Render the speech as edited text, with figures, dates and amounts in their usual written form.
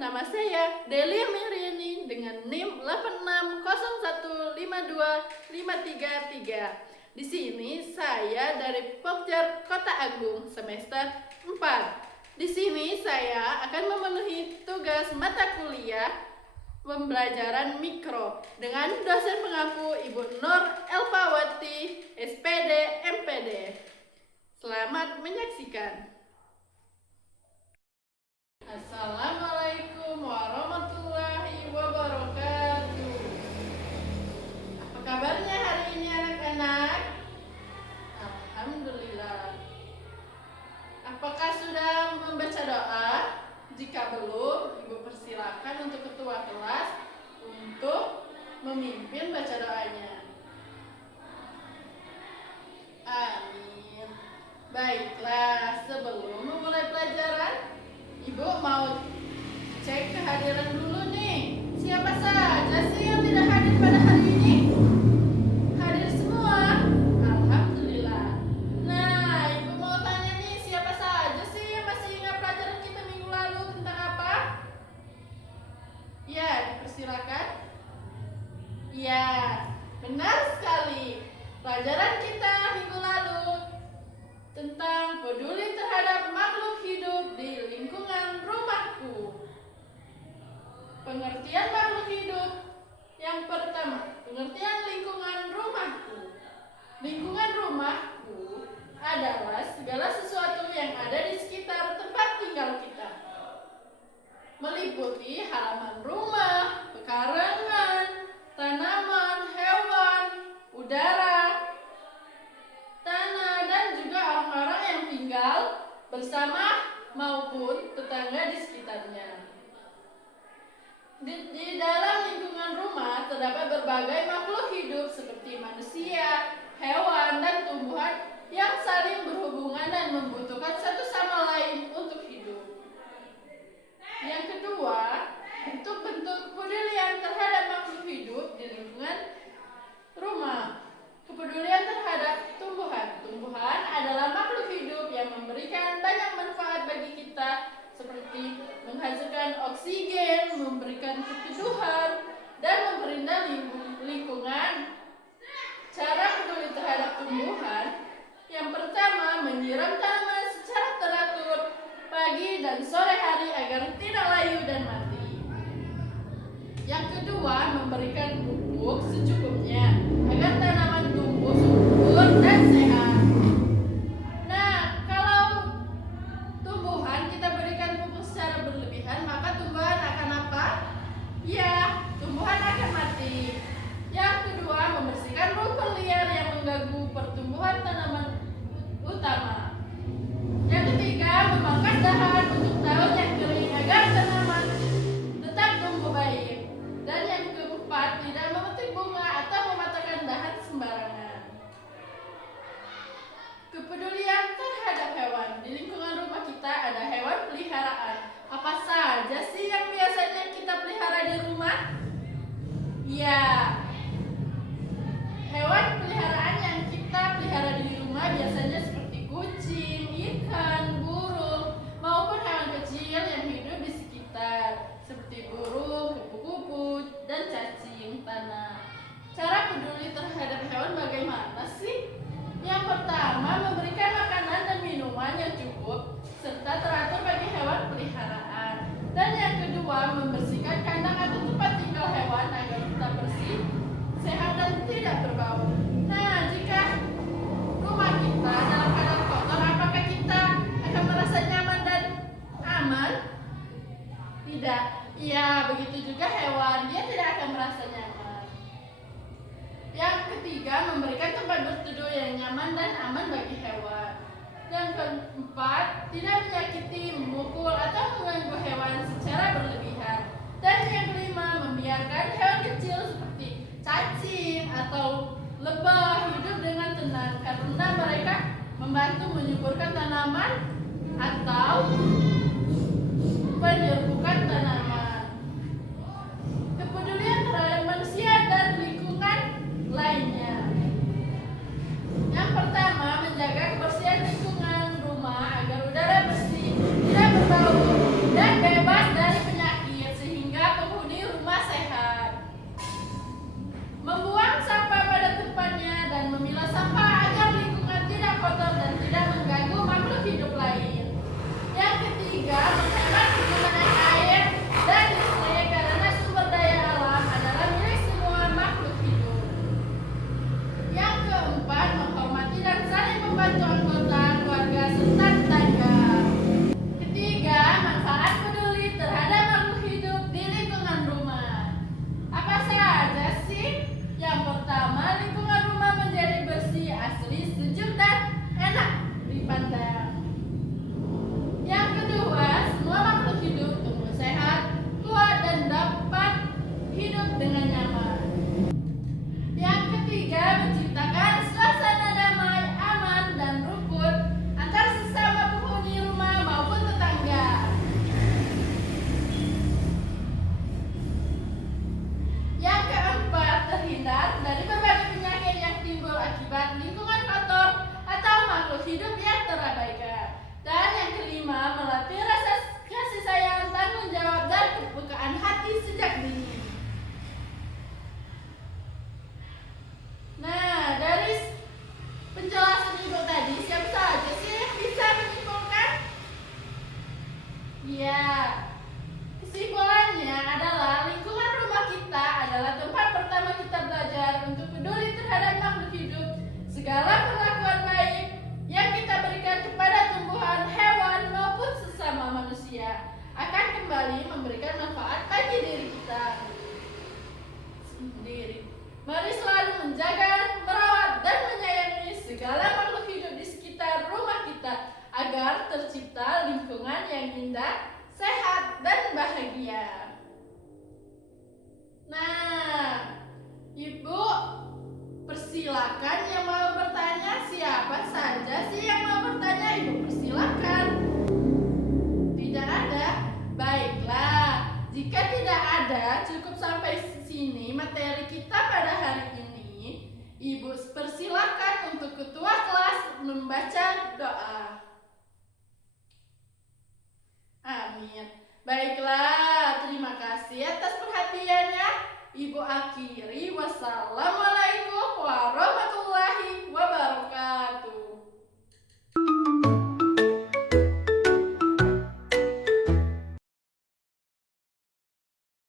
nama saya Delia Meriani dengan NIM 8601525333. Di sini saya dari Pokja Kota Agung semester 4. Di sini saya akan memenuhi tugas mata kuliah pembelajaran mikro dengan dosen pengampu Ibu Nur Elpawati, SPD, MPD. Selamat menyaksikan. Assalamualaikum warahmatullahi wabarakatuh. Apa kabarnya hari ini anak-anak? Alhamdulillah. Apakah sudah membaca doa? Jika belum, Ibu persilakan untuk ketua kelas untuk memimpin baca doanya. Amin. Baiklah, sebelum memulai pelajaran, Ibu mau cek kehadiran dulu nih. Siapa saja sih yang tidak hadir pada hari ini? Hadir semua? Alhamdulillah. Nah, Ibu mau tanya nih, siapa saja sih yang masih ingat pelajaran kita minggu lalu tentang apa? Ya, dipersilakan. Ya, benar sekali. Pelajaran kita minggu lalu tentang peduli terhadap makhluk hidup di lingkungan rumahku. Pengertian makhluk hidup yang pertama, pengertian lingkungan rumahku. Lingkungan rumahku adalah segala sesuatu yang ada di sekitar tempat tinggal kita, meliputi halaman rumah, pekarangan, tanaman, hewan, udara, tanah, dan juga orang-orang yang tinggal bersama maupun tetangga di sekitarnya. Di dalam lingkungan rumah terdapat berbagai makhluk hidup seperti manusia, hewan, dan tumbuhan yang saling berhubungan dan membutuhkan satu sama lain untuk hidup. Yang kedua, bentuk-bentuk kepedulian terhadap makhluk hidup di lingkungan rumah. Kepedulian terhadap tumbuhan. Tumbuhan adalah makhluk hidup yang memberikan banyak manfaat bagi kita, seperti menghasilkan oksigen, memberikan keteduhan, dan memperindah lingkungan. Cara peduli terhadap tumbuhan. Yang pertama, menyiram tanaman secara teratur pagi dan sore hari agar tidak layu dan mati. Yang kedua, memberikan pupuk secukupnya agar tanaman tumbuh subur dan sehat. Nah, kalau tumbuhan kita berikan pupuk secara berlebihan, maka tumbuhan akan apa? Ya, tumbuhan akan mati. Yang kedua, membersihkan rumput liar yang mengganggu pertumbuhan tanaman utama. Yang ketiga, memangkas dahan untuk daun yang kering agar tanaman tetap tumbuh baik. Dan yang keempat, tidak memetik bunga atau mematahkan dahan sembarangan. Kepedulian terhadap hewan. Di lingkungan rumah kita ada hewan peliharaan. Apa saja sih yang biasanya kita pelihara di rumah? Ya, hewan peliharaan yang kita pelihara di rumah biasanya seperti kucing, ikan, burung, maupun hewan kecil yang hidup di sekitar, seperti burung, kupu-kupu, dan cacing tanah. Cara peduli terhadap hewan bagaimana sih? Yang pertama, memberikan makanan dan minuman yang cukup, serta teratur bagi hewan peliharaan. Dan yang kedua, membersihkan kandang atau tempat tinggal hewan agar tetap bersih, sehat, dan tidak berbau. Nah, jika rumah kita dalam keadaan kotor, apakah kita akan merasa nyaman dan aman? Tidak. Iya, begitu juga hewan, dia tidak akan merasa nyaman. Yang ketiga, memberikan tempat berteduh yang nyaman dan aman bagi hewan. Yang keempat, tidak menyakiti, memukul, atau mengganggu hewan secara berlebihan. Dan yang kelima, membiarkan hewan kecil seperti cacing atau lebah hidup dengan tenang karena mereka membantu menyuburkan tanaman atau menyerbukan tanaman. Kepedulian terhadap manusia dan lingkungan lainnya. Yang pertama, menjaga kebersihan lingkungan rumah agar udara bersih, tidak berbau, dan bebas dari penyakit. terhindar dari berbagai penyakit yang timbul akibat lingkungan kotor atau makhluk hidup yang terabaikan. Dan yang kelima, melatih rasa kasih sayang, tanggung jawab, dan kepekaan hati sejak dini. Nah, dari penjelasan Ibu tadi, siapa saja sih yang bisa menyimpulkan? Ya, kesimpulannya adalah lingkungan rumah kita adalah tempat pertama kita belajar untuk peduli terhadap makhluk hidup. Segala perlakuan baik yang kita berikan kepada tumbuhan, hewan, maupun sesama manusia akan kembali memberikan manfaat bagi diri kita sendiri. Mari selalu menjaga, merawat, dan menyayangi segala makhluk hidup di sekitar rumah kita agar tercipta lingkungan yang indah, sehat, dan bahagia. Nah, Ibu, persilakan yang mau bertanya. Siapa saja sih yang mau bertanya? Ibu persilakan. Tidak ada? Baiklah, jika tidak ada, cukup sampai sini materi kita pada hari